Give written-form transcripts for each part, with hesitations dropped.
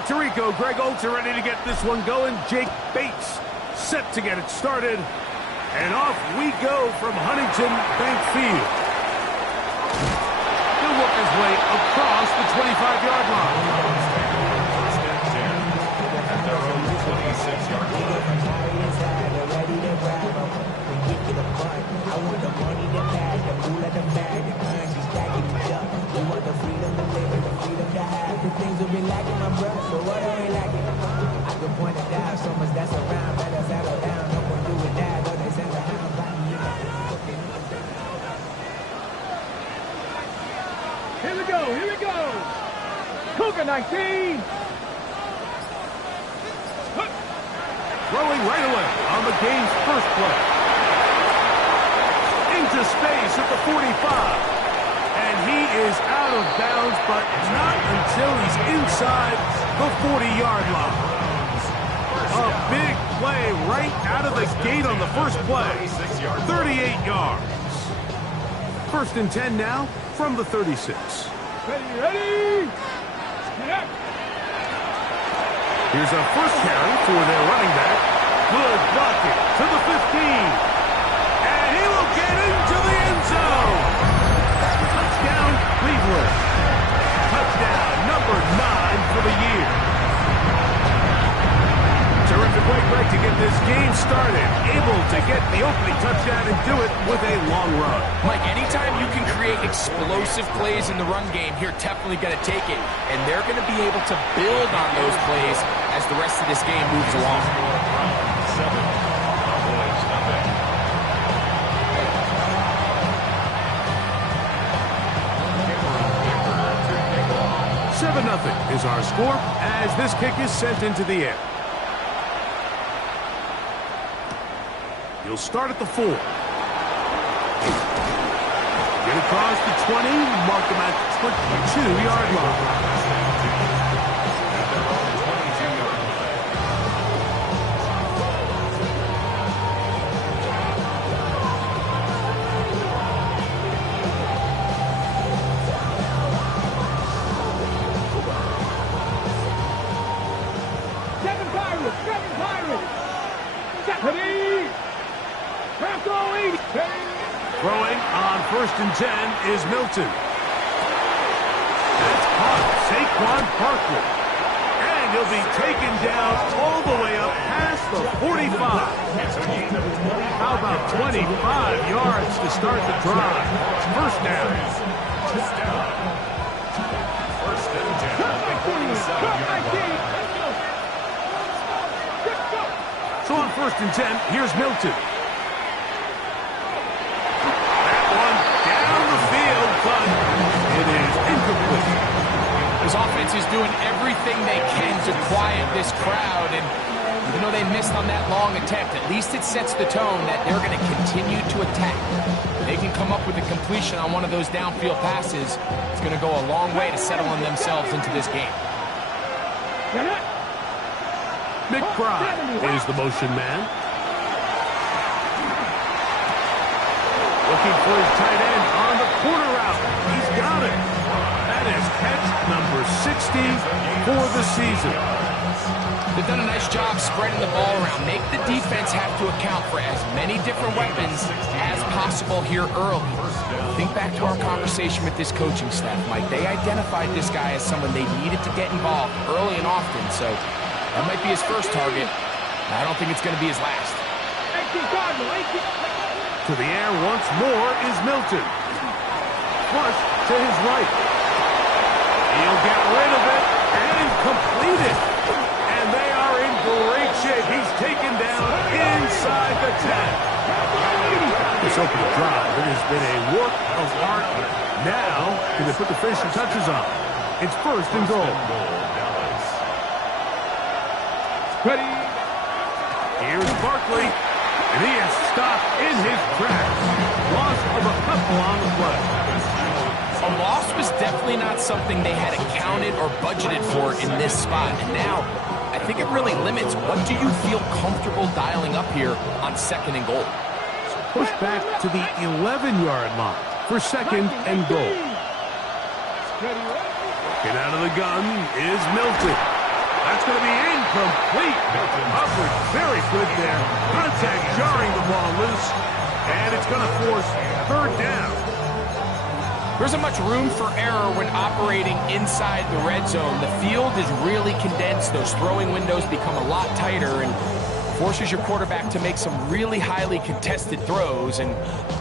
Mike Tirico, Greg Olsen ready to get this one going. Jake Bates set to get it started. And off we go from Huntington Bank Field. He'll work his way across the 25-yard line. At their own 26-yard line. I want the money, the bag, the fool at the bag, the currency stacking it up. We want the freedom to live and the freedom to have. The things will be lacking, my brother, so what are we lacking? I can point it out, so much that's around. Better settle down, no one doing that. Though they send the hound back. Here we go, here we go. Cougar 19. Throwing right away on the game's first play. Into space at the 45. And he is out of bounds, but not until he's inside the 40-yard line. A big play right out of the gate on the first play. 38 yards. First and 10 now from the 36. Ready? Here's a first carry for their running back. Good blocking to the 15. And he will get into the end zone. Touchdown, Cleveland. Touchdown number 9 for the year. Terrific way, Greg, to get this game started. Able to get the opening touchdown and do it with a long run. Mike, anytime you can create explosive plays in the run game, you're definitely going to take it. And they're going to be able to build on those plays as the rest of this game moves along. 7-0 is our score as this kick is sent into the air. He'll start at the 4. Get across the 20, mark him at the 22-yard line. Throwing on first and 10 is Milton. That's caught Saquon Barkley. And he'll be taken down all the way up past the 45. How about 25 yards to start the drive? First down. First and 10 at the 47-yard line. So on first and 10, here's Milton. But it is incomplete. His offense is doing everything they can to quiet this crowd, and even though they missed on that long attempt, at least it sets the tone that they're going to continue to attack. They can come up with a completion on one of those downfield passes. It's going to go a long way to settling themselves into this game. McBride is the motion man. Looking for his tight end on the corner route. He's got it. That is catch number 60 for the season. They've done a nice job spreading the ball around. Make the defense have to account for as many different weapons as possible here early. Think back to our conversation with this coaching staff, Mike. They identified this guy as someone they needed to get involved early and often, so that might be his first target. I don't think it's going to be his last. To the air once more is Milton. Flush to his right. He'll get rid of it and complete it. And they are in great shape. He's taken down inside the 10. This opening drive, it has been a work of art. Now, can they put the finishing touches on? It's first and goal. Ready. Here's Barkley. And he is stopped in his tracks. Loss of a couple on the play. A loss was definitely not something they had accounted or budgeted for in this spot. And now, I think it really limits what do you feel comfortable dialing up here on second and goal. So push back to the 11-yard line for second and goal. Get out of the gun is Milton. That's going to be incomplete. Coverage very good there. Contact jarring the ball loose. And it's going to force third down. There isn't much room for error when operating inside the red zone. The field is really condensed. Those throwing windows become a lot tighter and forces your quarterback to make some really highly contested throws. And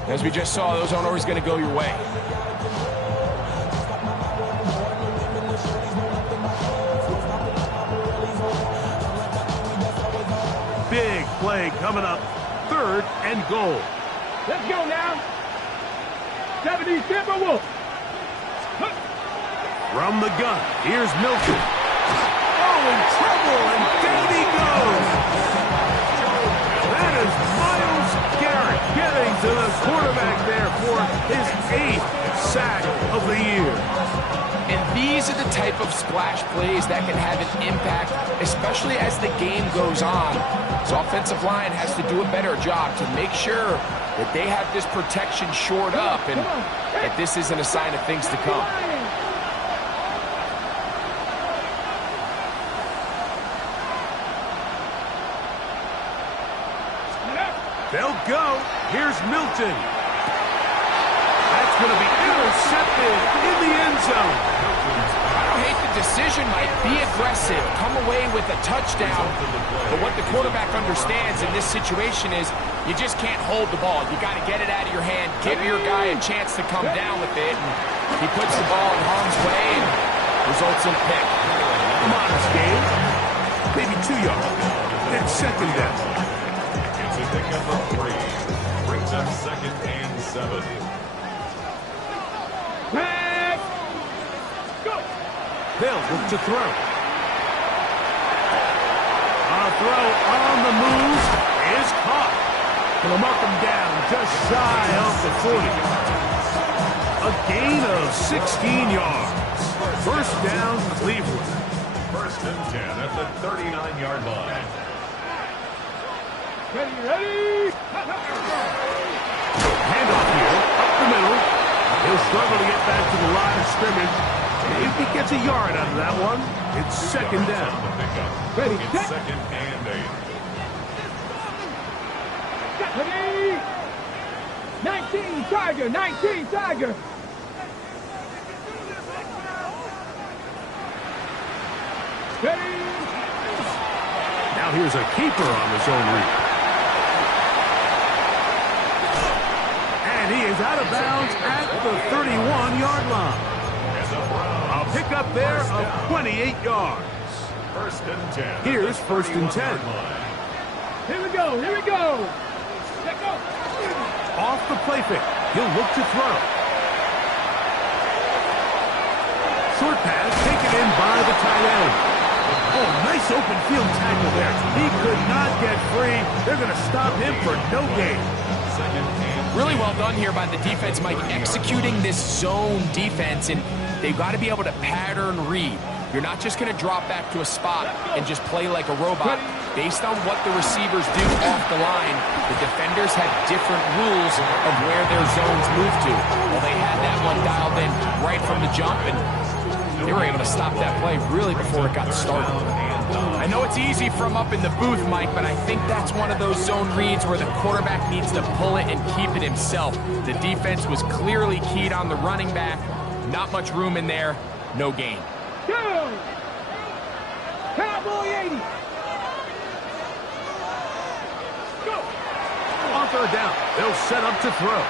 as we just saw, those aren't always going to go your way. Big play coming up. Third and goal. Let's go now. 70 Timberwolves. From the gun, here's Milton. Oh, in trouble, and down he goes. That is Myles Garrett getting to the quarterback there for his 8th sack of the year. And these are the type of splash plays that can have an impact, especially as the game goes on. So offensive line has to do a better job to make sure that they have this protection shored up and that this isn't a sign of things to come. They'll go. Here's Milton. That's going to be intercepted in the end zone. I don't hate the decision, Mike. Be aggressive. Come away with a touchdown. But what the quarterback understands in this situation is you just can't hold the ball. You got to get it out of your hand. Give your guy a chance to come down with it. And he puts the ball in harm's way and results in a pick. Come on, this game. Maybe 2 yards. Then second down. Pick number 3 brings up 2nd and 7. Back. Go. They'll look to throw. A throw on the move is caught. Gonna mark him down just shy of the 40. A gain of 16 yards. First down, Cleveland. 1st and 10 at the 39-yard line. Ready? Handoff here, up the middle. He'll struggle to get back to the line of scrimmage. If he gets a yard out of that one, it's second down. Ready? It's 2nd and 8. Ready? 19 Tiger, 19 Tiger. Ready? Now here's a keeper on the zone read. And he is out of bounds at the 31-yard line. A pickup there of 28 yards. 1st and 10. Here's 1st and 10. Here we go, here we go. Let go. Off the play fake. He'll look to throw. Short pass taken in by the tight end. Oh, nice open field tackle there. He could not get free. They're going to stop him for no gain. Really well done here by the defense, Mike, executing this zone defense, and they've got to be able to pattern read. You're not just going to drop back to a spot and just play like a robot. Based on what the receivers do off the line, the defenders have different rules of where their zones move to. Well, they had that one dialed in right from the jump, and they were able to stop that play really before it got started. I know it's easy from up in the booth, Mike, but I think that's one of those zone reads where the quarterback needs to pull it and keep it himself. The defense was clearly keyed on the running back. Not much room in there. No gain. Go. Cowboy 80. Go. On third down, they'll set up to throw.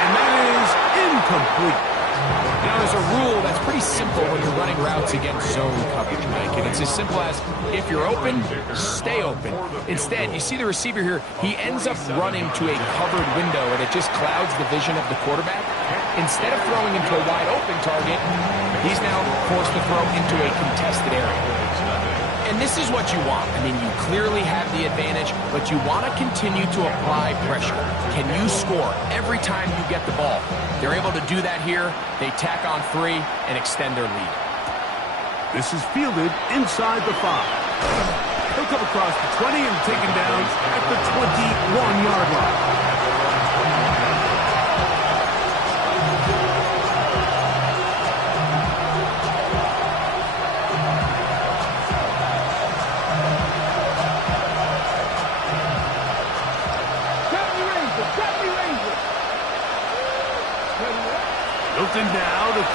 And that is incomplete. You know, there's a rule that's pretty simple when you're running routes against zone coverage, Mike. And it's as simple as, if you're open, stay open. Instead, you see the receiver here, he ends up running to a covered window, and it just clouds the vision of the quarterback. Instead of throwing into a wide open target, he's now forced to throw into a contested area. And this is what you want. I mean, you clearly have the advantage, but you want to continue to apply pressure. Can you score every time you get the ball? They're able to do that here. They tack on 3 and extend their lead. This is fielded inside the 5. He'll come across the 20 and taken down at the 21-yard line.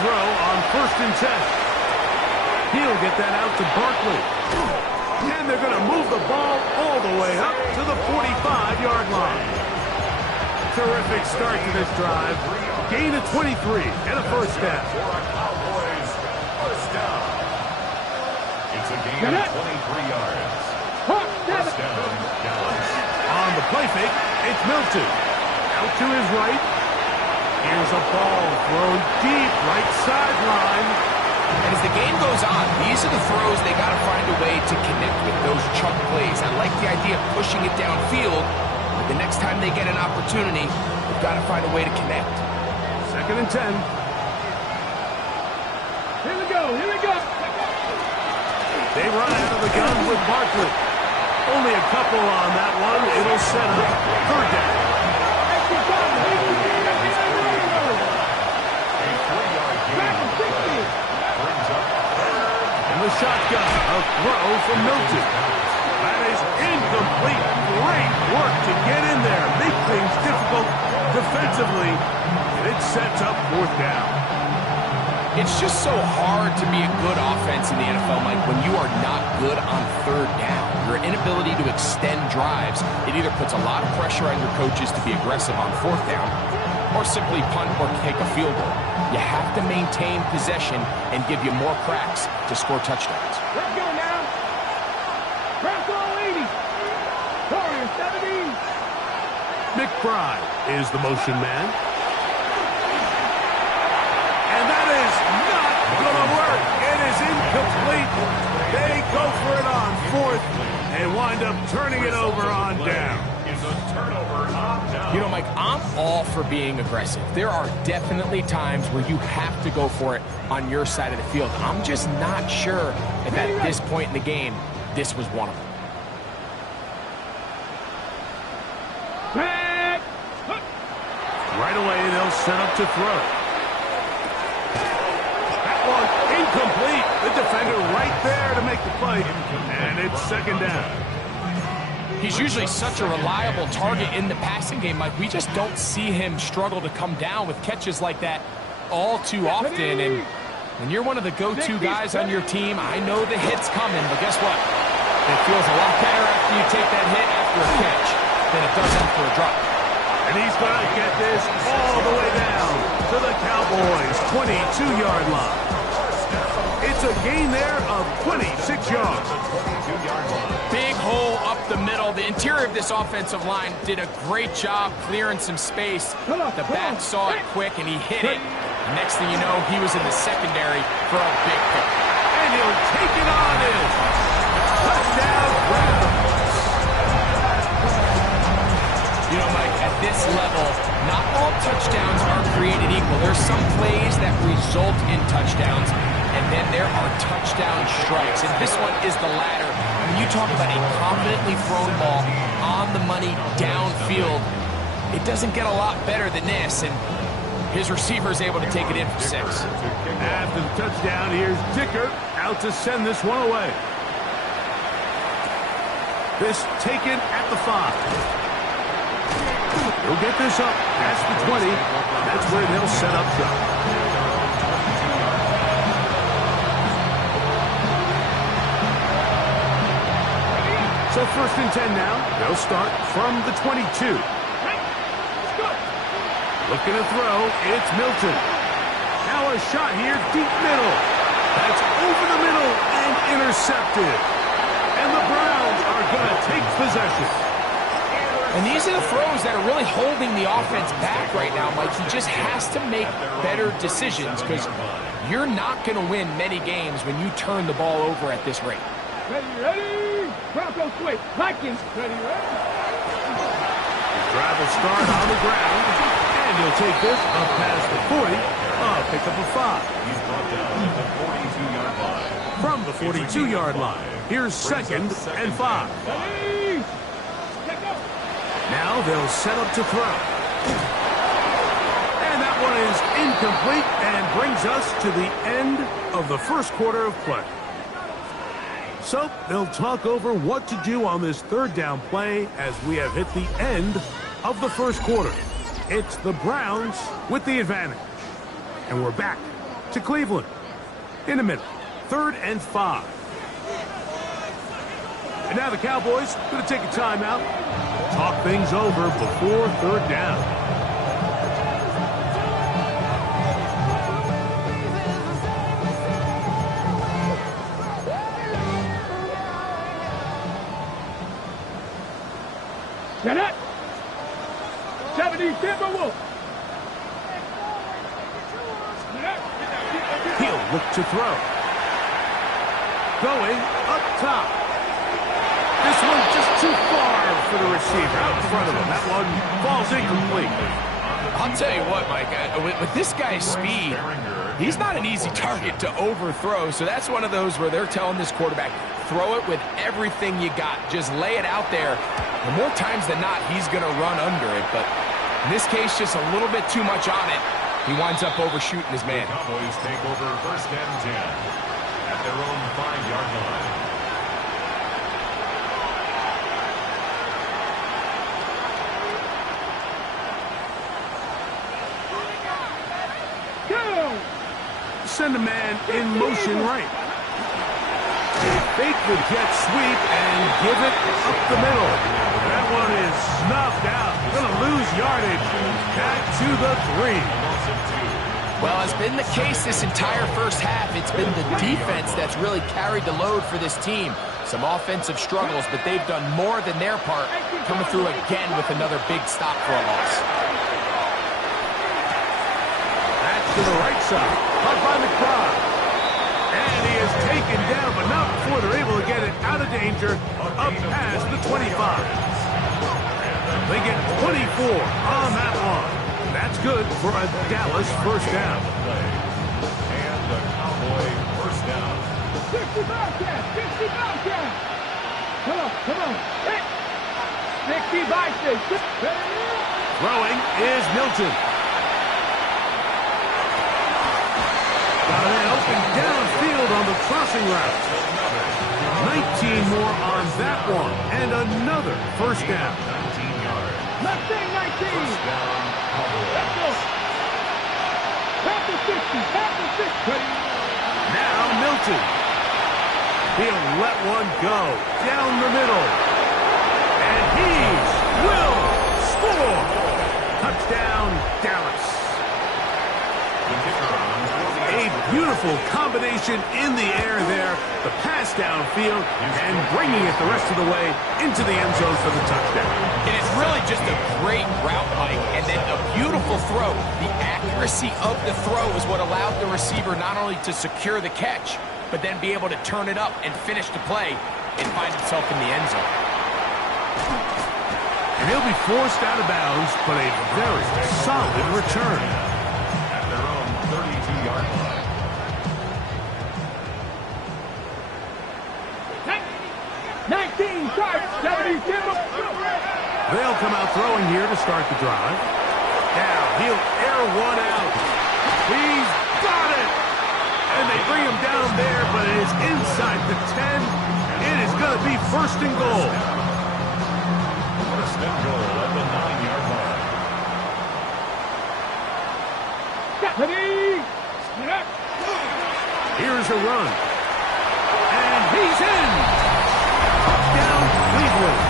throw on 1st and 10. He'll get that out to Barkley. And they're going to move the ball all the way up to the 45-yard line. Terrific start to this drive. Gain of 23 and a first down. First down. It's a gain of 23 yards. First down, Dallas. On the play fake, it's Milton. Out to his right. Here's a ball thrown deep right sideline. And as the game goes on, these are the throws they got to find a way to connect with, those chunk plays. I like the idea of pushing it downfield, but the next time they get an opportunity, they've got to find a way to connect. 2nd and 10. Here we go. Here we go. They run out of the gun with Barkley. Only a couple on that one. It'll set up 3rd down. The shotgun, a throw from Milton. That is incomplete. Great work to get in there. Make things difficult defensively. And it sets up 4th down. It's just so hard to be a good offense in the NFL, Mike, when you are not good on 3rd down. Your inability to extend drives, it either puts a lot of pressure on your coaches to be aggressive on 4th down, or simply punt or take a field goal. You have to maintain possession and give you more cracks to score touchdowns. Let's go now. Bronco 80. Warrior 70. McBride is the motion man. And that is not going to work. It is incomplete. They go for it on 4th and wind up turning it over on down. You know, Mike, I'm all for being aggressive. There are definitely times where you have to go for it on your side of the field. I'm just not sure if at this point in the game, this was one of them. Right away, they'll set up to throw. That one incomplete. The defender right there to make the play. And it's 2nd down. He's usually such a reliable target in the passing game, Mike. We just don't see him struggle to come down with catches like that all too often. And when you're one of the go-to guys on your team, I know the hit's coming, but guess what? It feels a lot better after you take that hit after a catch than it does after a drop. And he's going to get this all the way down to the Cowboys' 22-yard line. It's a gain there of 26 yards. Big hole up the middle. The interior of this offensive line did a great job clearing some space. The back saw it quick, and he hit it. Next thing you know, he was in the secondary for a big pick. And he'll take it on in. Touchdown, Browns. You know, Mike, at this level, not all touchdowns are created equal. There's some plays that result in touchdowns, and then there are touchdown strikes. And this one is the latter. When you talk about a confidently thrown ball on the money downfield, it doesn't get a lot better than this. And his receiver is able to take it in for 6. After the touchdown, here's Dicker out to send this one away. This taken at the 5. He'll get this up past the 20. That's where they'll set up shop. So 1st and 10 now. They'll start from the 22. Looking to throw, it's Milton. Now a shot here, deep middle. That's over the middle and intercepted. And the Browns are going to take possession. And these are the throws that are really holding the offense back right now, Mike. He just has to make better decisions because you're not going to win many games when you turn the ball over at this rate. Ready. Broncos quick. Vikings. Ready. Drive will start on the ground. And he'll take this up past the 40. Pick up a 5. He's brought down at the 42-yard line. From the 42-yard line, here's 2nd and 5. Ready. Now they'll set up to throw. And that one is incomplete and brings us to the end of the first quarter of play. So they'll talk over what to do on this 3rd down play as we have hit the end of the first quarter. It's the Browns with the advantage. And we're back to Cleveland. In the middle, 3rd and 5. And now the Cowboys going to take a timeout, talk things over before 3rd down. Get it! 70 Timberwolves! He'll look to throw. Going up top. This one just too far for the receiver. Out in front of him. That one falls incomplete. I'll tell you what, Mike, with this guy's speed, he's not an easy target to overthrow. So that's one of those where they're telling this quarterback, throw it with everything you got. Just lay it out there. And more times than not, he's going to run under it. But in this case, just a little bit too much on it. He winds up overshooting his man. The Cowboys take over 1st and 10 at their own 5-yard line. Send a man in motion right. Fake the jet sweep and give it up the middle. That one is snuffed out. Going to lose yardage. Back to the 3. Well, as been the case this entire first half, it's been the defense that's really carried the load for this team. Some offensive struggles, but they've done more than their part, coming through again with another big stop for a loss. To the right side, caught by McBride. And he is taken down, but not before they're able to get it out of danger, up past the 25. They get 24 on that one. That's good for a Dallas 1st down. And the Cowboy 1st down. 60 Bobcats! 60 Bobcats! Come on. Hit! 60 Bobcats! Throwing is Milton. Got an open downfield on the crossing route. 19 more on that one, and another 1st down. 19 yards. Mustang 19! First down, Cowboys. Let's go! Back to 60! Back to 60! Now Milton. He'll let one go down the middle. And he will score. Touchdown, Dallas. The kicker on A beautiful combination in the air there. The pass downfield and bringing it the rest of the way into the end zone for the touchdown. And it's really just a great route, Mike, and then a beautiful throw. The accuracy of the throw is what allowed the receiver not only to secure the catch, but then be able to turn it up and finish the play and find himself in the end zone. And he'll be forced out of bounds, but a very solid return. at their own 32-yard line. 19 starts, 70 Timber. They'll come out throwing here to start the drive. Now he'll air one out. He's got it! And they bring him down there, but it is inside the 10. It is going to be 1st and goal. 1st and goal at the 9-yard line. Here's a run. And he's in! Touchdown, Cleveland.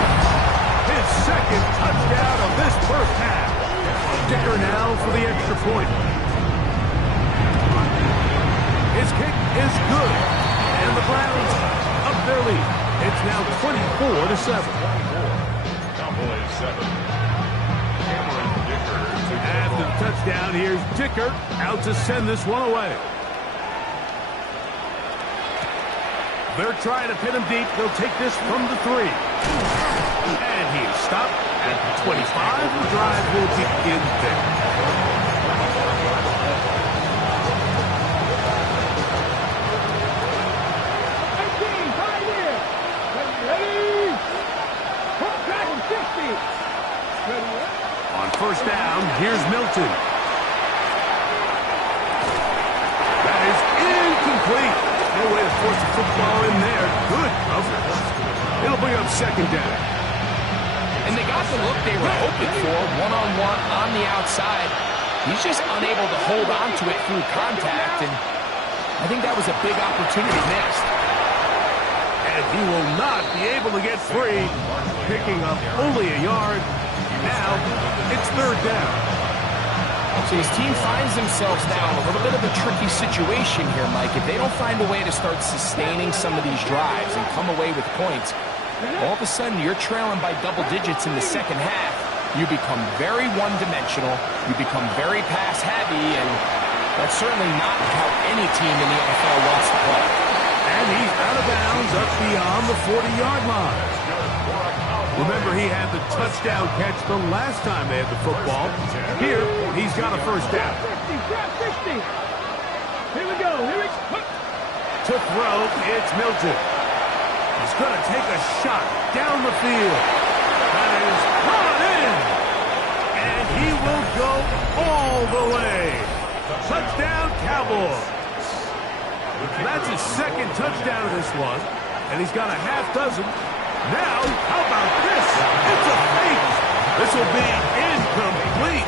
His 2nd touchdown of this first half. Dicker now for the extra point. His kick is good. And the Browns up their lead. It's now 24-7. Cowboys 7. Cameron Dicker to After the touchdown, here's Dicker out to send this one away. They're trying to pin him deep. They'll take this from the 3. And he's stopped at the 25. The drive will begin there. On 1st down, here's Milton. That is incomplete. No way to force the football in there. Good coverage. It'll bring up 2nd down. And they got the look they were hoping for, one-on-one on the outside. He's just unable to hold on to it through contact, and I think that was a big opportunity missed. And he will not be able to get free, picking up only a yard. Now, it's third down. So his team finds themselves now in a little bit of a tricky situation here, Mike. If they don't find a way to start sustaining some of these drives and come away with points, all of a sudden you're trailing by double digits in the second half. You become very one-dimensional. You become very pass-heavy, and that's certainly not how any team in the NFL wants to play. And he's out of bounds up beyond the 40-yard line. Remember, he had the touchdown catch the last time they had the football. Here, he's got a first down. 60. Here we go. To throw, it's Milton. He's going to take a shot down the field. That is brought in. And he will go all the way. Touchdown, Cowboys. That's his second touchdown of this one. And he's got a half dozen. Now, how about this? It's a fake. This will be incomplete.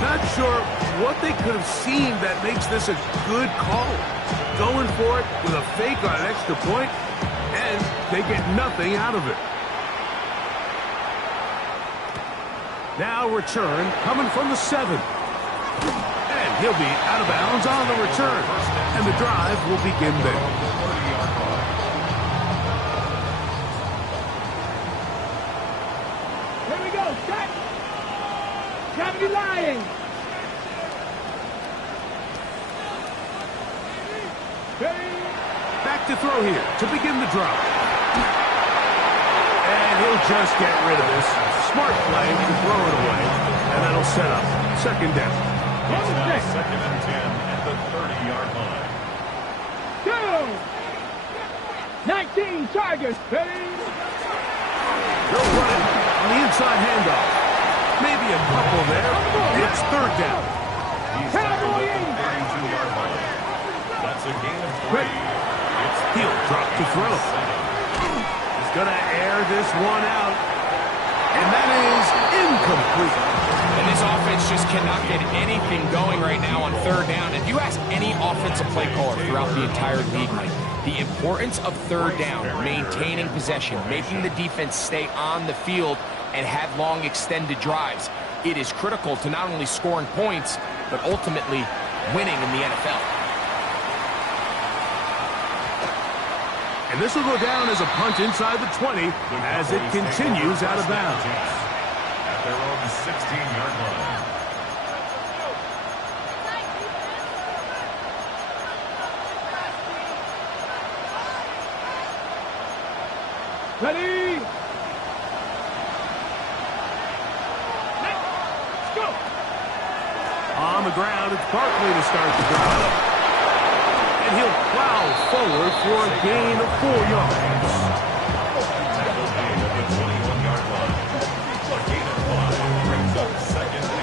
Not sure what they could have seen that makes this a good call. Going for it with a fake on an extra point, and they get nothing out of it. Now return coming from the 7. And he'll be out of bounds on the return. And the drive will begin there. Lying. Back to throw here to begin the drive. And he'll just get rid of this. Smart play to throw it away. And that'll set up second down. Second and 10 at the 30-yard line. 19 Chargers. They'll run it on the inside handoff. Maybe a couple there. It's third down. He's tackled at the 32-yard line. That's a gain of 3. He'll drop to throw. He's going to air this one out. And that is incomplete. And this offense just cannot get anything going right now on third down. If you ask any offensive play caller throughout the entire league, Mike, the importance of third down, maintaining possession, making the defense stay on the field, and have long extended drives. It is critical to not only scoring points, but ultimately winning in the NFL. And this will go down as a punt inside the 20 as it continues out of bounds. At their own 16-yard line. Ready? On the ground, it's Barkley to start the drive. And he'll plow forward for a gain of 4 yards.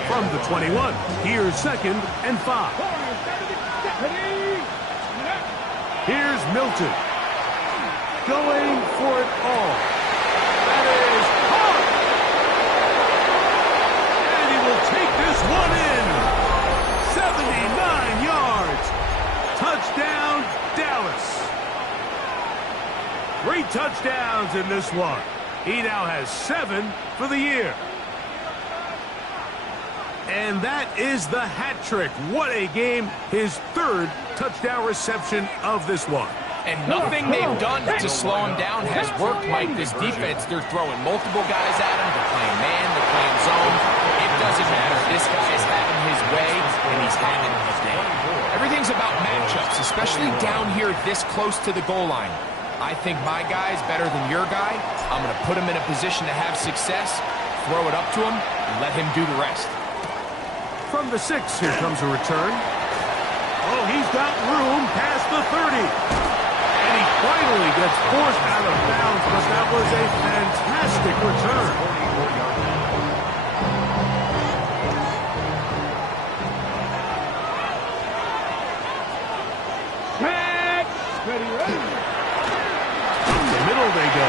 From the 21, here's second and 5. Here's Milton. Going for it all. That is hard. And he will take this one in. 79 yards. Touchdown, Dallas. 3 touchdowns in this one. He now has 7 for the year. And that is the hat trick. What a game. His 3rd touchdown reception of this one. And nothing they've done to slow him down has worked, Mike. This defense, they're throwing multiple guys at him. They're playing man, they're playing zone. It doesn't matter. This guy is having his way, and he's having his day. Everything's about matchups, especially down here this close to the goal line. I think my guy is better than your guy. I'm going to put him in a position to have success, throw it up to him, and let him do the rest. From the 6, here comes a return. Oh, he's got room past the 30. And he finally gets forced out of bounds, but that was a fantastic return. From the middle they go.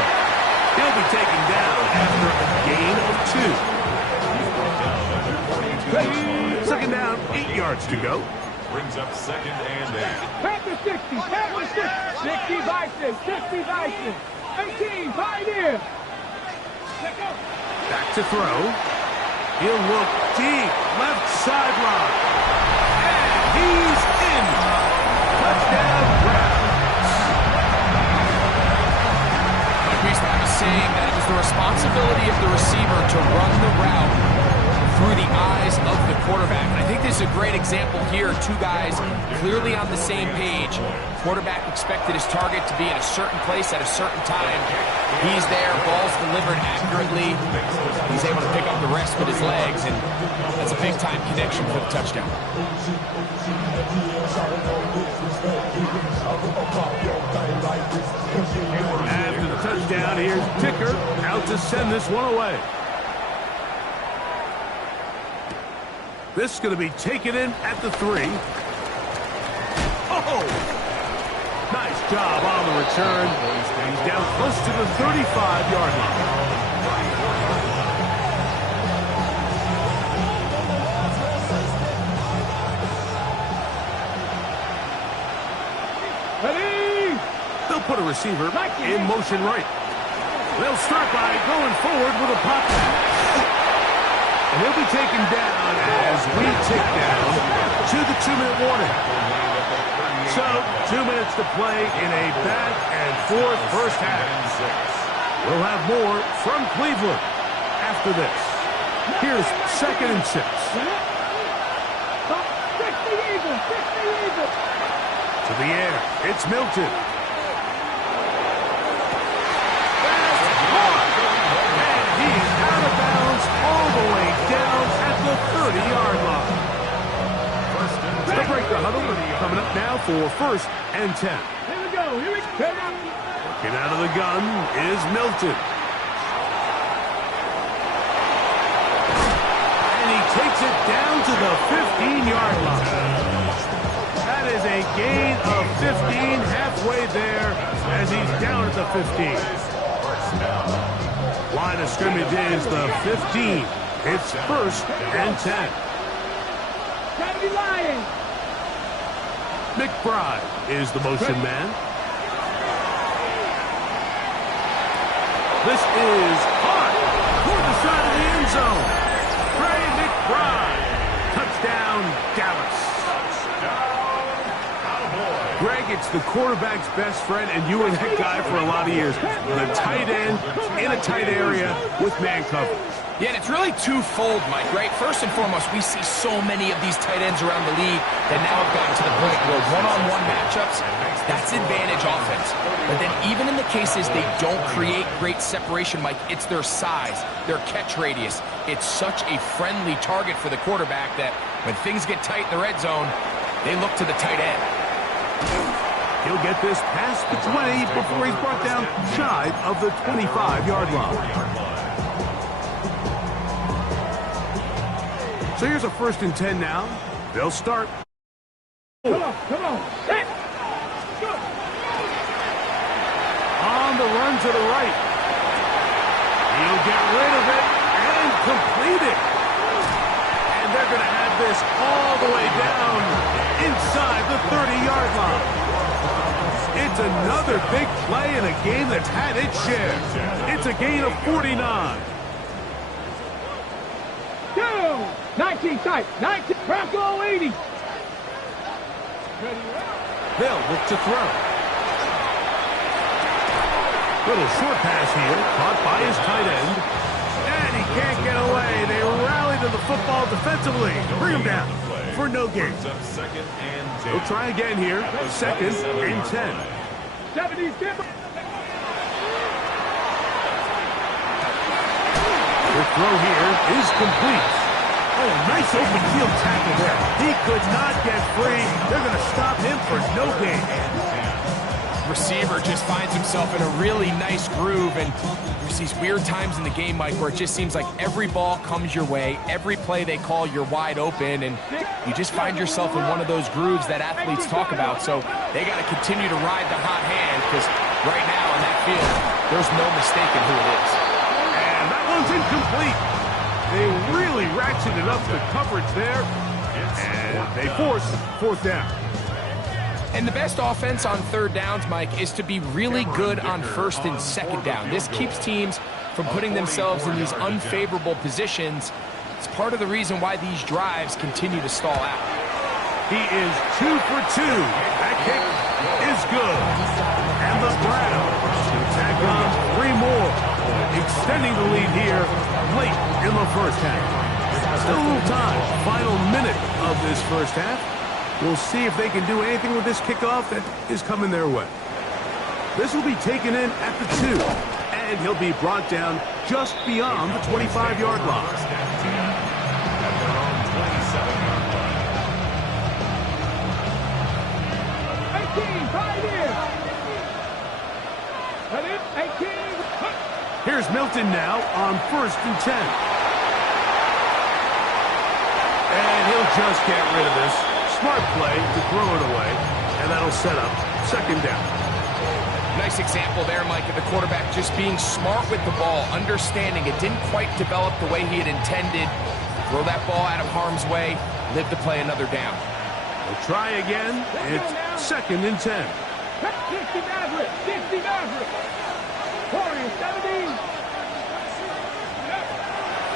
He'll be taken down after a gain of 2. Second down, 8 yards to go. Brings up second and 8. Back to 60. Back to 60. 60 Bison. 60 Bison. 18 Pioneer. Let's go. Back to throw. He'll look deep. Left sideline. And he's in. Touchdown, Browns. Like we used to have a saying that it was the responsibility of the receiver to run the route through the eyes of the quarterback. And I think this is a great example here. Two guys clearly on the same page. Quarterback expected his target to be in a certain place at a certain time. He's there, ball's delivered accurately. He's able to pick up the rest with his legs, and that's a big-time connection for the touchdown. After the touchdown, here's Ticker out to send this one away. This is going to be taken in at the 3. Oh! Nice job on the return. He's down close to the 35-yard line. Ready? They'll put a receiver in motion right. They'll start by going forward with a pop pass. And he'll be taken down as we tick down to the 2-minute warning. So, 2 minutes to play in a back-and-forth first half. We'll have more from Cleveland after this. Here's 2nd and 6. 60 Eagles. 60 Eagles. To the air, it's Milton. And he is out of bounds all the way down at the 30-yard line. They'll break the huddle. Coming up now for 1st and 10. Here we go. Here we go. Working out of the gun is Milton. And he takes it down to the 15-yard line. That is a gain of 15 halfway there as he's down at the 15. Line of scrimmage is the 15. It's 1st and 10. Try to be lying. McBride is the motion man. This is hard toward the side of the end zone. Trey McBride. Touchdown, Dallas. Greg, it's the quarterback's best friend, and you were that guy for a lot of years. The tight end in a tight area with man coverage. Yeah, and it's really twofold, Mike, right? First and foremost, we see so many of these tight ends around the league that now have gotten to the point where one-on-one matchups, that's advantage offense. But then even in the cases they don't create great separation, Mike, it's their size, their catch radius. It's such a friendly target for the quarterback that when things get tight in the red zone, they look to the tight end. He'll get this past the 20 before he's brought down shy of the 25-yard line. So here's a 1st and 10 now. They'll start. Come on. Hit. Go. On the run to the right. He'll get rid of it and complete it. And they're going to have this all the way down inside the 30-yard line. It's another big play in a game that's had its share. It's a gain of 49. 19 tight. 19. Bronco 80. They'll look to throw. Little short pass here, caught by his tight end. And he can't get away. They rally to the football defensively. Bring him down for no gain. He'll try again here. 2nd and 10. 70s Timber. The throw here is complete. Oh, nice open field tackle there. He could not get free. They're going to stop him for no gain. Receiver just finds himself in a really nice groove, and there's these weird times in the game, Mike, where it just seems like every ball comes your way, every play they call, you're wide open, and you just find yourself in one of those grooves that athletes talk about. So they got to continue to ride the hot hand, because right now on that field, there's no mistaking who it is. And that one's incomplete. They really ratcheted up the coverage there. And they force fourth down. And the best offense on third downs, Mike, is to be really good on first and second down. This keeps teams from putting themselves in these unfavorable positions. It's part of the reason why these drives continue to stall out. He is 2 for 2. That kick is good. And the Browns tack on 3 more, extending the lead here late in the first half. Still a little time. Final minute of this first half. We'll see if they can do anything with this kickoff that is coming their way. This will be taken in at the 2, and he'll be brought down just beyond the 25-yard line. At their own 27-yard line. 18, right here. Got it, 18. Here's Milton now on 1st and 10. And he'll just get rid of this. Smart play to throw it away, and that'll set up 2nd down. Nice example there, Mike, of the quarterback just being smart with the ball, understanding it didn't quite develop the way he had intended. Throw that ball out of harm's way, live to play another down. We'll try again. It's 2nd and 10. 60 Maverick, 60 Maverick. Warriors, 17.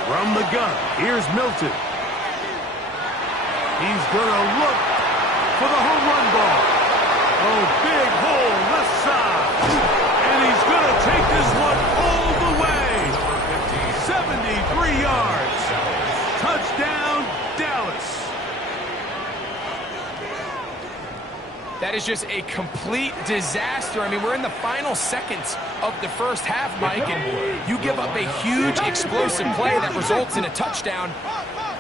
From the gun, here's Milton. He's going to look for the home run ball. Oh, big hole, left side. And he's going to take this one all the way. 73 yards. Touchdown, Dallas. That is just a complete disaster. I mean, we're in the final seconds of the first half, Mike, and you give up a huge explosive play that results in a touchdown.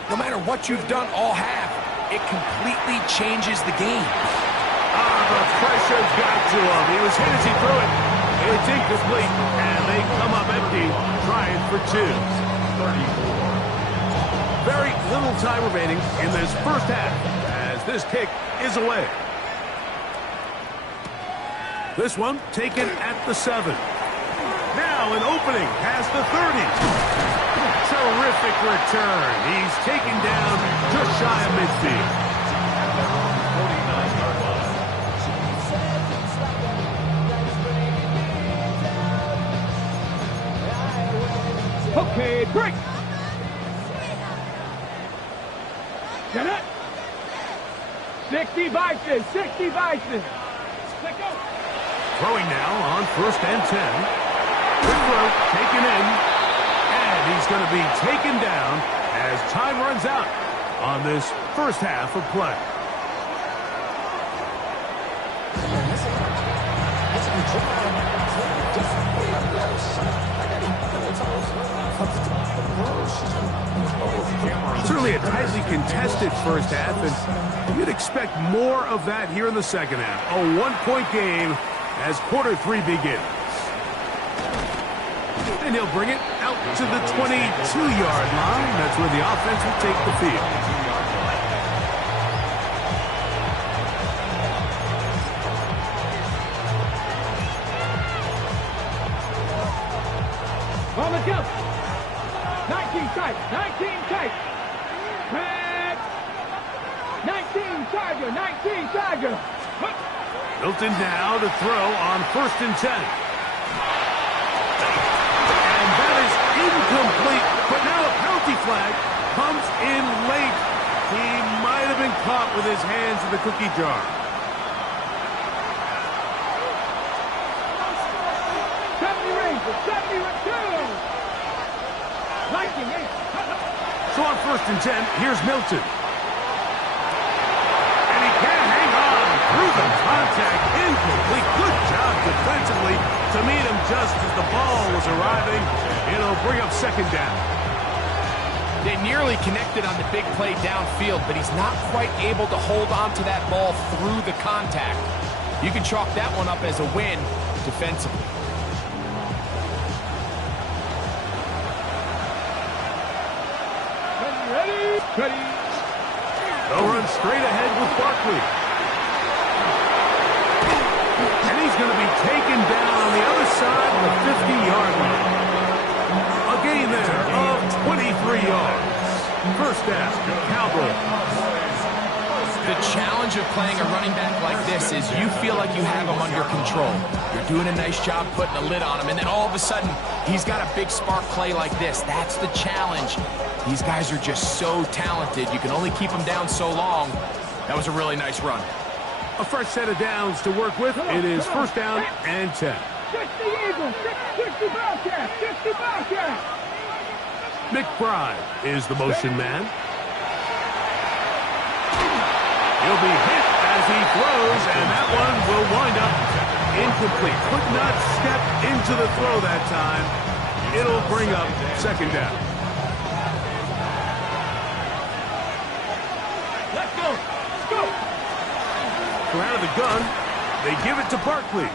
No matter what you've done all half, it completely changes the game. The pressure's got to him. He was hit as he threw it. It's incomplete, and they come up empty, trying for 2. 34. Very little time remaining in this first half as this kick is away. This one taken at the 7. Now an opening past the 30. Terrific return. He's taken down just shy of midfield. At their own 49-yard line. Okay, break. Get it. 60 Bison, 60 Bison. Let go. Throwing now on 1st and 10. Quick throw taken in. And he's going to be taken down as time runs out on this first half of play. Certainly a tightly contested first half, and you'd expect more of that here in the second half. A 1-point game as quarter 3 begins. And he'll bring it out to the 22-yard line. That's where the offense will take the field. On the jump. 19 tight, 19 tight. Back. 19 Tiger, 19 Tiger. Milton now to throw on 1st and 10. And that is incomplete, but now a penalty flag comes in late. He might have been caught with his hands in the cookie jar. 70 Rangers, 70 Rangers. 19, 8. So on 1st and 10, here's Milton. And he can't hang on through the contact. Incomplete. Good job defensively to meet him just as the ball was arriving. It'll bring up 2nd down. They nearly connected on the big play downfield, but he's not quite able to hold on to that ball through the contact. You can chalk that one up as a win defensively. Ready. They'll run straight ahead with Barkley. And he's going to be taken down on the other side of the 50-yard line. A gain there of 23 yards. First down, Cowboys. The challenge of playing a running back like this is you feel like you have him under control. You're doing a nice job putting a lid on him, and then all of a sudden, he's got a big spark play like this. That's the challenge. These guys are just so talented. You can only keep them down so long. That was a really nice run. A fresh set of downs to work with. It is first down and 10. 60 Eagles, 60 Bobcats, 60 Bobcats. McBride is the motion man. He'll be hit as he throws, and that one will wind up incomplete. Could not step into the throw that time. It'll bring up second down. Let's go. Let's go. So out of the gun, they give it to Barkley.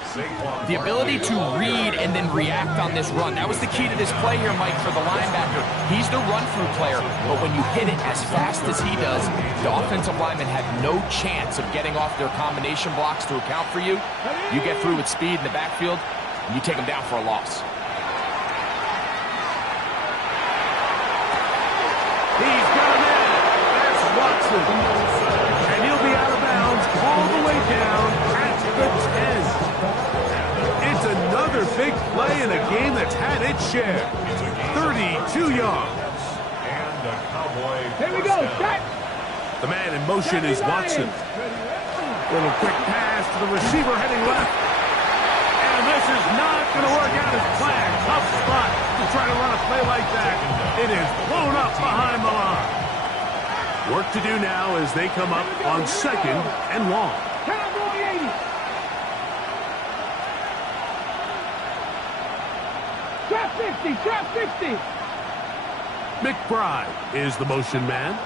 The ability to read and then react on this run. That was the key to this play here, Mike, for the linebacker. He's the run-through player, but when you hit it as fast as he does, the offensive linemen have no chance of getting off their combination blocks to account for you. You get through with speed in the backfield, and you take them down for a loss. He's got a man. That's Watson. And he'll be out of bounds all the way down at the 10. It's another big play in a game that's had its share. 32 yards. And a Cowboy. Here we go. Set. The man in motion is Watson. Little quick pass to the receiver heading left. And this is not going to work out as planned. Tough spot to try to run a play like that. It is blown up behind the line. Work to do now as they come up on second and long. Cowboy 80. Trap 50. Trap 50. McBride is the motion man.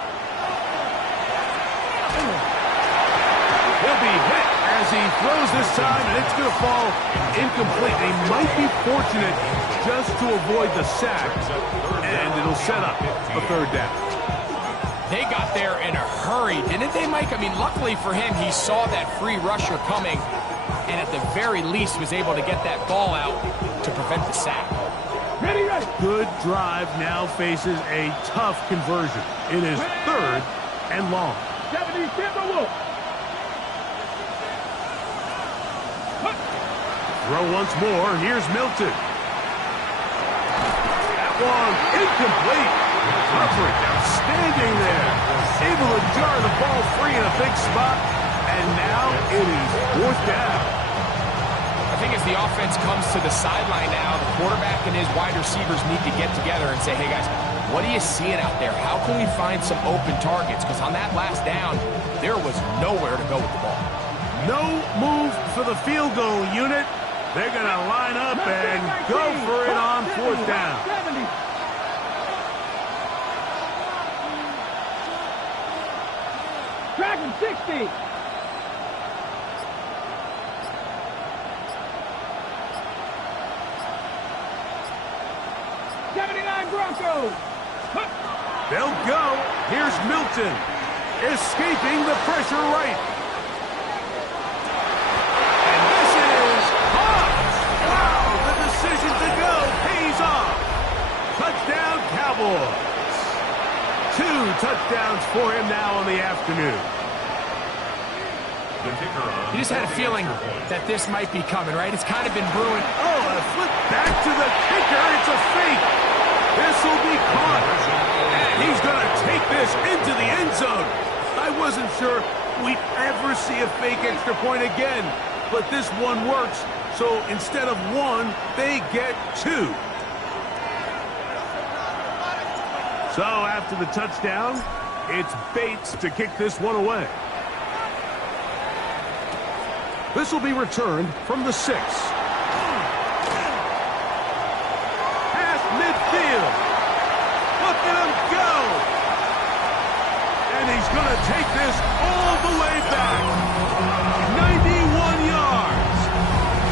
He'll be hit as he throws this time, and it's going to fall incomplete. They might be fortunate just to avoid the sack, and it'll set up a third down. They got there in a hurry, didn't they, Mike? I mean, luckily for him, he saw that free rusher coming, and at the very least was able to get that ball out to prevent the sack. Ready, ready. Good drive now faces a tough conversion. It is third and long. 70 Timberwolves. Throw once more. Here's Milton. That one incomplete. Coverage outstanding there. Able to jar the ball free in a big spot. And now it is fourth down. I think as the offense comes to the sideline now, the quarterback and his wide receivers need to get together and say, hey, guys, what are you seeing out there? How can we find some open targets? Because on that last down, there was nowhere to go with the ball. No move for the field goal unit. They're going to line up and go for it on fourth down. 70. Dragon 60. Broncos. They'll go. Here's Milton. Escaping the pressure right. And this is caught. Wow, the decision to go pays off. Touchdown, Cowboys. 2 touchdowns for him now on the afternoon. You just had a feeling that this might be coming, right? It's kind of been brewing. Oh, a flip back to the kicker. It's a fake. This will be caught. And he's going to take this into the end zone. I wasn't sure we'd ever see a fake extra point again. But this one works. So instead of 1, they get 2. So after the touchdown, it's Bates to kick this one away. This will be returned from the 6. Past midfield. Look at him go. And he's going to take this all the way back. 91 yards.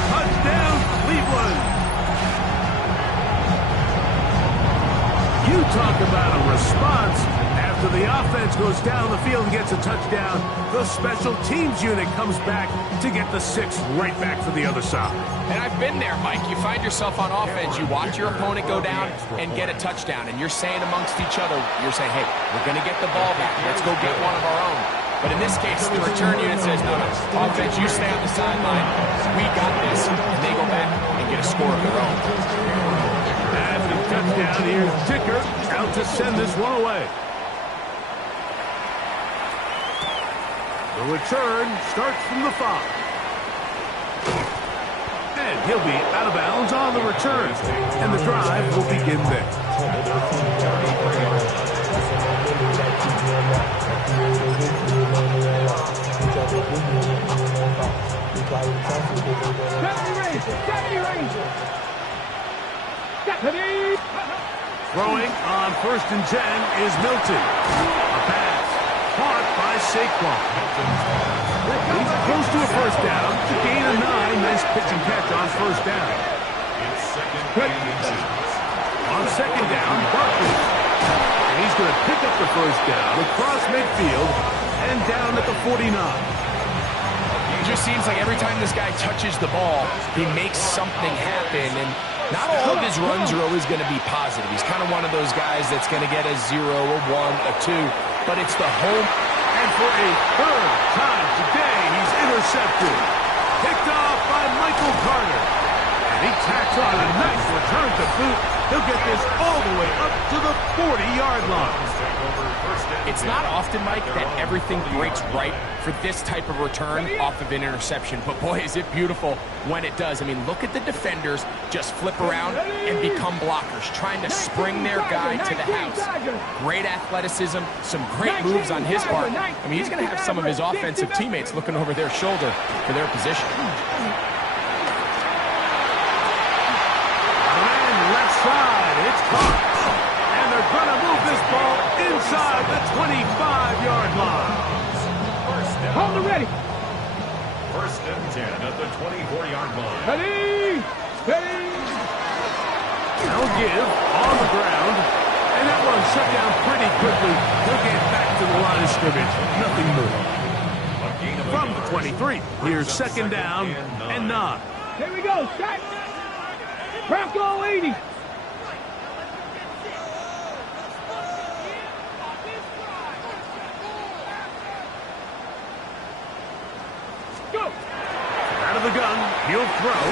Touchdown, Cleveland. You talk about a response. After the offense goes down the field and gets a touchdown, the special teams unit comes back to get the 6 right back for the other side. And I've been there, Mike. You find yourself on offense, you watch your opponent go down and get a touchdown, and you're saying amongst each other, you're saying, hey, we're going to get the ball back. Let's go get one of our own. But in this case, the return unit says, no, offense, you stay on the sideline. We got this. And they go back and get a score of their own. And the touchdown, here's Dicker out to send this one away. The return starts from the 5. And he'll be out of bounds on the return. And the drive will begin there. Throwing on 1st and 10 is Milton. A pass caught by Saquon. He's close to a first down. To gain a 9. Nice pitch and catch on 1st down. On 2nd down, Barkley. And he's going to pick up the first down across midfield and down at the 49. It just seems like every time this guy touches the ball, he makes something happen. And not all of his runs are always going to be positive. He's kind of one of those guys that's going to get a 0, a 1, a 2. But it's the home. And for a 3rd time today, he's intercepted. Picked off by Michael Carter. And he tacks on a nice return to boot. He'll get this all the way up to the 40-yard line. It's not often, Mike, that everything breaks right for this type of return off of an interception. But, boy, is it beautiful when it does. I mean, look at the defenders just flip around and become blockers, trying to spring their guy to the house. Great athleticism, some great moves on his part. I mean, he's going to have some of his offensive teammates looking over their shoulder for their position. Side, it's caught. And they're going to move this ball inside the 25-yard line. Hold it ready. 1st and 10 at the 24-yard line. Ready. Ready. Now give on the ground. And that one shut down pretty quickly. He'll get back to the line of scrimmage. Nothing more. From the 23, here's 2nd down and 9. Here we go. Set. Bronco 80. Out of the gun, he'll throw.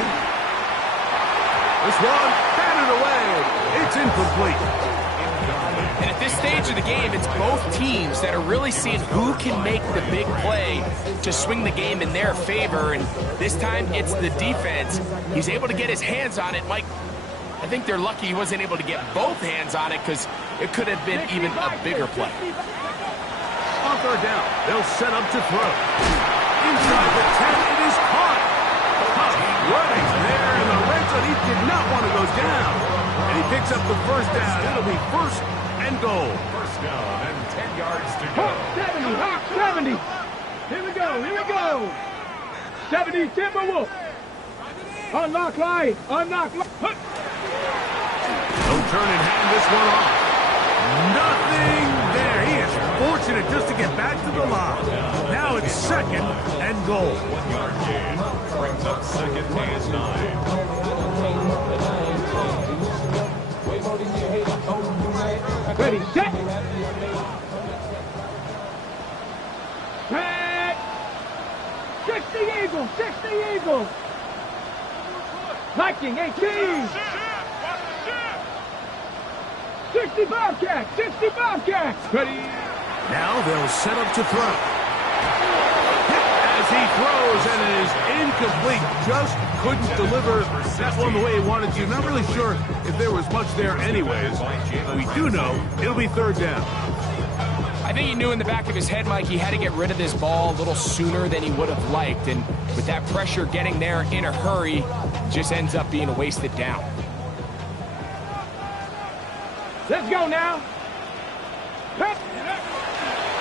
This one, batted away. It's incomplete. And at this stage of the game, it's both teams that are really seeing who can make the big play to swing the game in their favor. And this time, it's the defense. He's able to get his hands on it. Mike, I think they're lucky he wasn't able to get both hands on it because it could have been even a bigger play. On 3rd down, they'll set up to throw. Inside the 10, it is caught. Running there in the red zone. He did not want to go down. And he picks up the first down. It'll be 1st and goal. 1st down and 10 yards to go. Hawk 70. Here we go. Here we go. 70 Timberwolf. Unlock line. Unlock line. Don't turn and hand this one off. Nothing there. He is fortunate just to get back to the line. Now it's 2nd and goal. 1-yard gain brings up 2nd and 9. Ready, set. Set. 60 Eagles, 60 Eagles. Viking 18. 60 Bobcats, 60 Bobcats. Ready. Now they'll set up to throw. As he throws, and it is incomplete. Just couldn't deliver that one the way he wanted to. Not really sure if there was much there anyways. We do know it'll be 3rd down. I think he knew in the back of his head, Mike, he had to get rid of this ball a little sooner than he would have liked. And with that pressure getting there in a hurry, just ends up being a wasted down. Let's go now.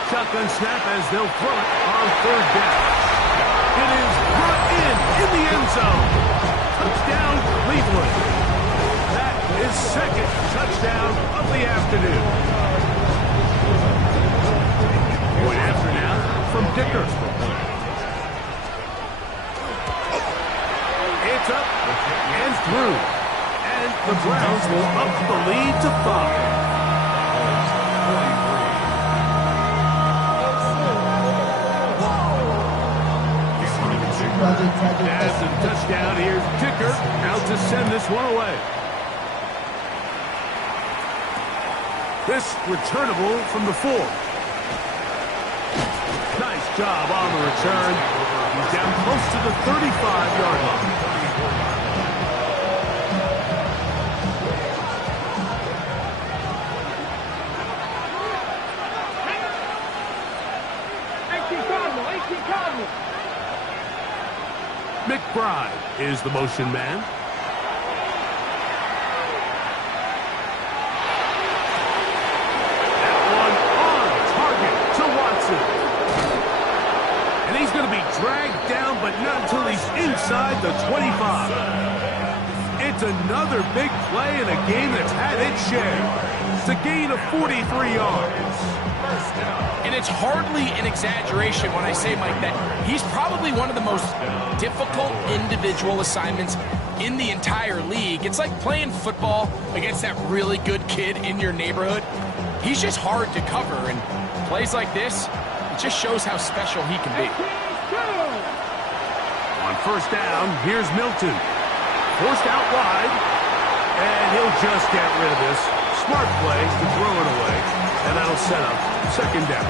Shotgun snap as they'll throw it on 3rd down. It is brought in the end zone. Touchdown, Cleveland. That is 2nd touchdown of the afternoon. Point after now from Dicker. It's up and through. And the Browns will up the lead to 5. Pass and touchdown. Here's Dicker out to send this one away. This returnable from the 4. Nice job on the return. He's down close to the 35-yard line. McBride is the motion man. That one on target to Watson. And he's going to be dragged down, but not until he's inside the 25. It's another big play in a game that's had its share. It's a gain of 43 yards. And it's hardly an exaggeration when I say, Mike, that he's probably one of the most difficult individual assignments in the entire league. It's like playing football against that really good kid in your neighborhood. He's just hard to cover, and plays like this, it just shows how special he can be. On first down, here's Milton. Forced out wide, and he'll just get rid of this. Smart play to throw it away, and that'll set up second down.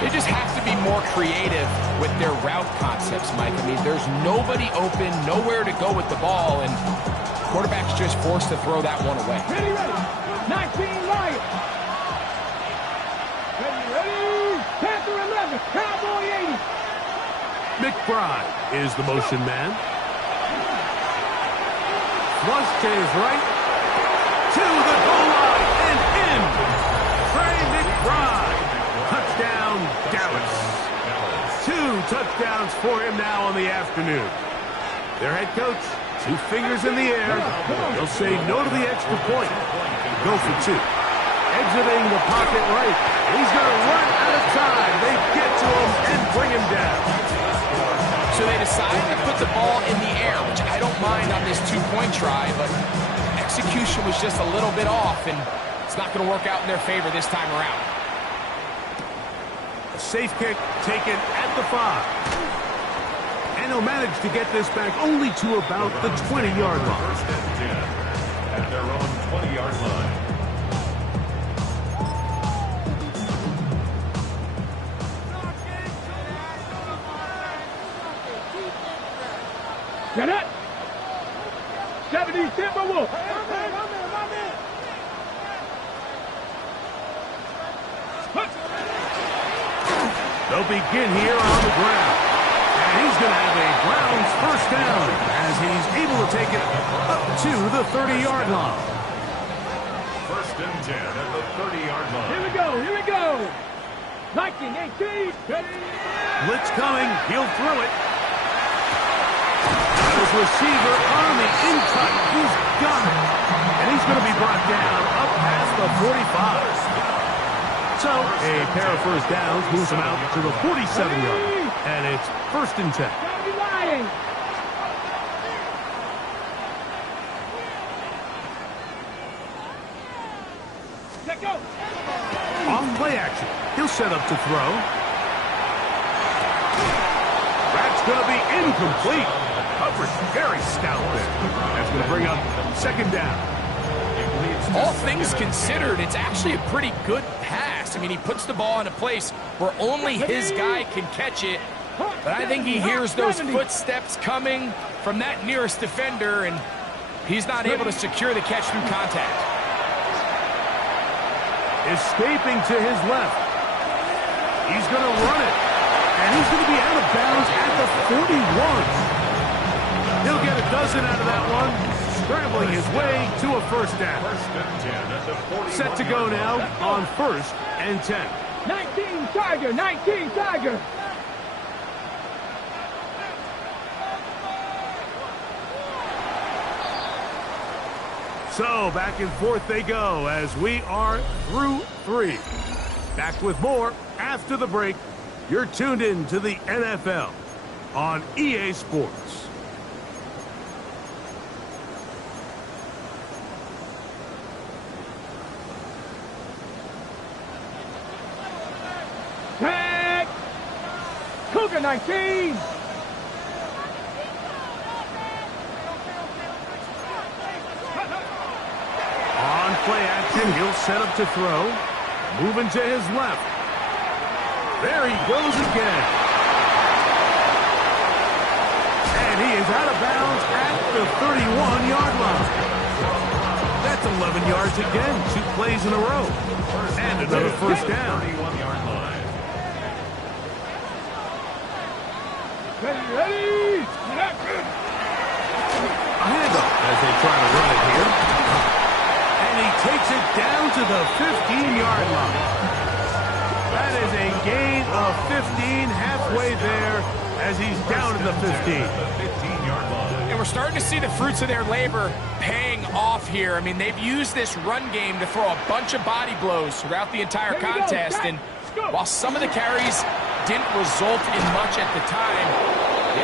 They just have to be more creative with their route concepts, Mike. I mean, there's nobody open, nowhere to go with the ball, and quarterback's just forced to throw that one away. Ready, ready. 19 Lions. Ready, ready. Panther 11. Cowboy 80. McBride is the motion man. Flush to his right. To the goal line and in. Trey McBride. Touchdown, Dallas. 2 touchdowns for him now on the afternoon. Their head coach, 2 fingers in the air. He'll say no to the extra point. Go for 2. Exiting the pocket right. He's going to run out of time. They get to him and bring him down. So they decide to put the ball in the air, which I don't mind on this 2-point try, but execution was just a little bit off, and it's not going to work out in their favor this time around. A safe kick taken at the 5. And he'll manage to get this back only to about the 20-yard line. First and 10 at their own 20-yard line. Get it. 70 Timberwolf. They'll begin here on the ground. And he's going to have a Browns first down as he's able to take it up to the 30-yard line. First and 10 at the 30-yard line. Here we go. Here we go. 19, 18. Ready. Blitz coming. He'll throw it. His receiver on the in-cut. He's got it. And he's going to be brought down up past the 45. So, a pair of first downs moves him out to the 47-yard line. And it's first and 10. Let go. On play action. He'll set up to throw. That's going to be incomplete. Coverage very stout there. That's going to bring up second down. All things considered, it's actually a pretty good pass. I mean, he puts the ball in a place where only his guy can catch it. But I think he hears those footsteps coming from that nearest defender, and he's not able to secure the catch through contact. Escaping to his left. He's going to run it. And he's going to be out of bounds at the 41. He'll get a dozen out of that one. Scrambling his way to a first down. First and 10 at the 41. Set to go now on first and 10. 19 Tiger. 19 Tiger. So back and forth they go as we are through 3. Back with more after the break. You're tuned in to the NFL on EA Sports. Tag. Cougar 19. play action. He'll set up to throw. Moving to his left. There he goes again. And he is out of bounds at the 31-yard line. That's 11 yards again. 2 plays in a row. And another first down. 31-yard line. Ready! A handoff as they try to run it here. And he takes it down to the 15-yard line. That is a gain of 15 halfway there as he's down to the 15. The 15-yard line. And we're starting to see the fruits of their labor paying off here. I mean, they've used this run game to throw a bunch of body blows throughout the entire contest. And while some of the carries didn't result in much at the time,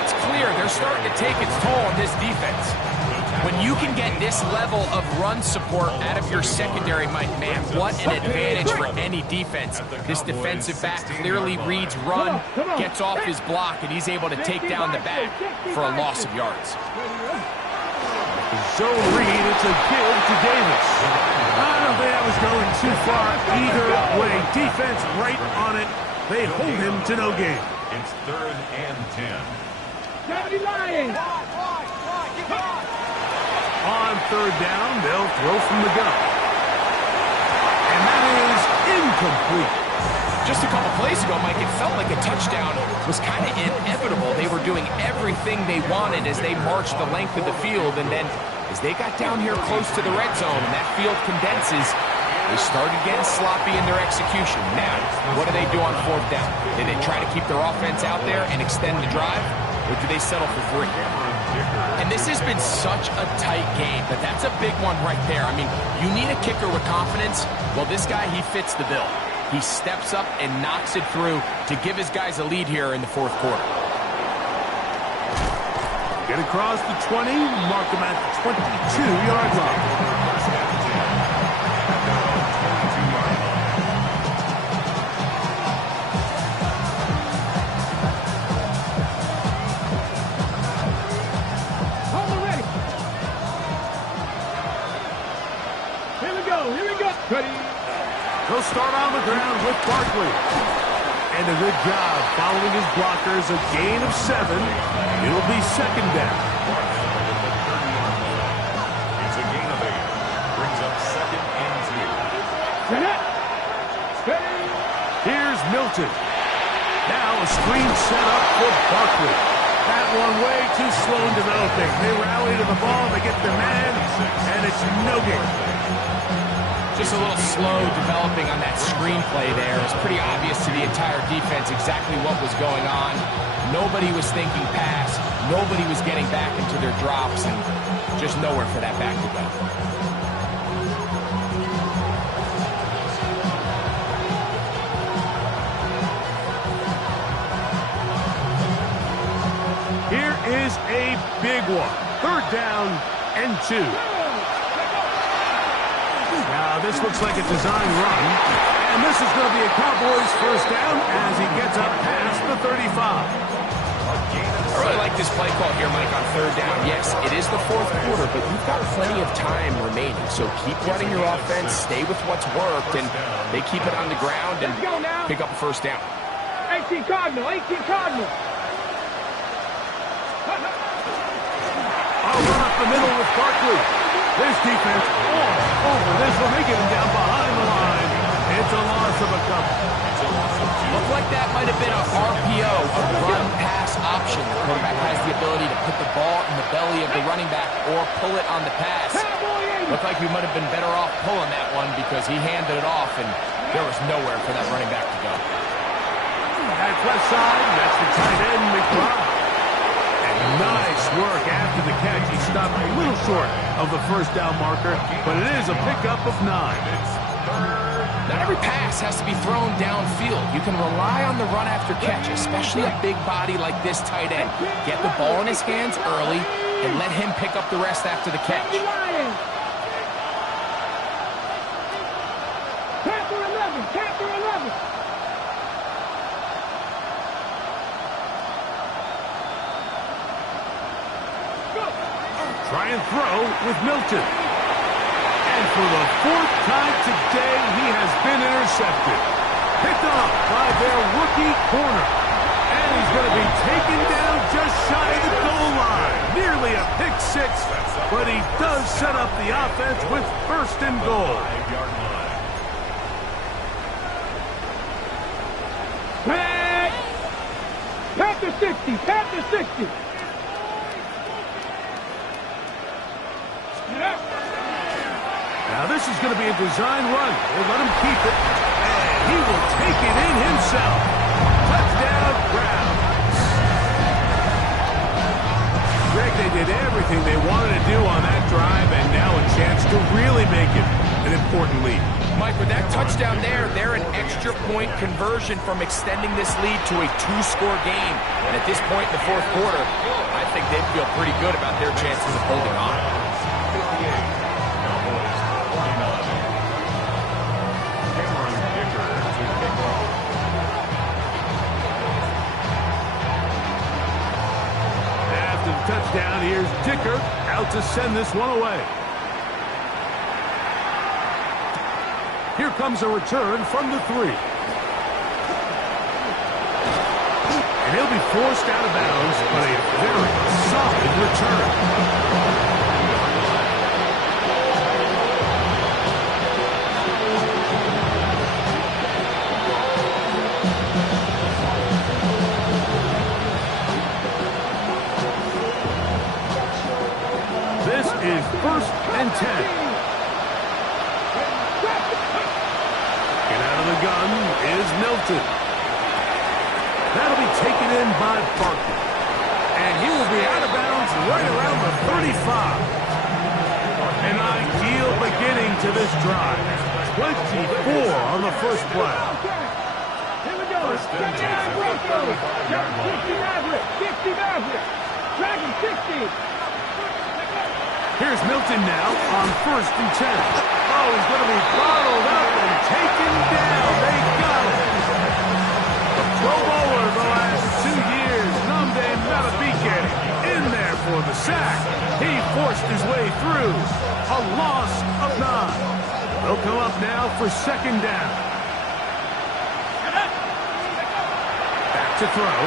it's clear they're starting to take its toll on this defense. When you can get this level of run support out of your secondary, Mike, man, what an advantage for any defense. This defensive back clearly reads run, gets off his block, and he's able to take down the back for a loss of yards. Zone read, it's a give to Davis. I don't think that was going too far either way. Defense right on it. They hold him to no gain. It's 3rd and 10. 70 Lions! On 3rd down, they'll throw from the gun. And that is incomplete. Just a couple plays ago, Mike, it felt like a touchdown was kind of inevitable. They were doing everything they wanted as they marched the length of the field, and then as they got down here close to the red zone and that field condenses, they started getting sloppy in their execution. Now, what do they do on 4th down? Do they try to keep their offense out there and extend the drive, or do they settle for 3? And this has been such a tight game, but that's a big one right there. I mean, you need a kicker with confidence. Well, this guy, he fits the bill. He steps up and knocks it through to give his guys a lead here in the 4th quarter. Get across the 20, mark him at the 22-yard line. He'll start on the ground with Barkley. And a good job following his blockers, a gain of 7. It'll be 2nd down. It's a gain of 8. Brings up 2nd and 2. Here's Milton. Now a screen set up for Barkley. That one way too slow in developing. They rally to the ball, they get the man, and it's no gain. Just a little slow developing on that screenplay there. It's pretty obvious to the entire defense exactly what was going on. Nobody was thinking pass. Nobody was getting back into their drops, and just nowhere for that back to go. Here is a big one. 3rd down and 2. Now, this looks like a design run, and this is going to be a Cowboys first down as he gets up past the 35. I really like this play call here, Mike, on 3rd down. Yes, it is the 4th quarter, but you've got plenty of time remaining, so keep running your offense, stay with what's worked, and they keep it on the ground and pick up a first down. 18 Cardinal, 18 Cardinal. I'll run up the middle with Barkley. This defense all over this one. They get him down behind the line. It's a loss of a couple. Looked like that might have been a RPO, a run-pass option. The quarterback has the ability to put the ball in the belly of the running back or pull it on the pass. Looked like we might have been better off pulling that one because he handed it off, and there was nowhere for that running back to go. That's left side. That's the tight end, McBride. Nice work after the catch. He stopped a little short of the first down marker, but it is a pickup of 9. Not every pass has to be thrown downfield. You can rely on the run after catch, especially a big body like this tight end. Get the ball in his hands early and let him pick up the rest after the catch. Captain 11, Captain 11. Try and throw with Milton. And for the fourth time today, he has been intercepted. Picked off by their rookie corner. And he's going to be taken down just shy of the goal line. Nearly a pick six, but he does set up the offense with first and goal. 5-yard line. Panther 60, Panther 60. Now this is going to be a design run. We'll let him keep it. And he will take it in himself. Touchdown, Browns. Greg, they did everything they wanted to do on that drive, and now a chance to really make it an important lead. Mike, with that touchdown there, they're an extra point conversion from extending this lead to a 2-score game. And at this point in the fourth quarter, I think they'd feel pretty good about their chances of holding on. 58. Cowboys 49. Cameron Dicker to kick off. After the touchdown, here's Dicker out to send this one away. Here comes a return from the 3. And he'll be forced out of bounds, but a very solid return. This is 1st and 10. The gun is Milton. That'll be taken in by Barkley. And he will be out of bounds right around the 35. An ideal beginning to this drive. 24 on the first play. Here we go. 60 Maverick. Dragon 60. Here's Milton now on 1st and 10. Oh, he's going to be bottled up and taken down. They got it. The Pro Bowler the last 2 years, Nnamdi Madubuike, in there for the sack. He forced his way through. A loss of 9. They'll come up now for 2nd down. Back to throw.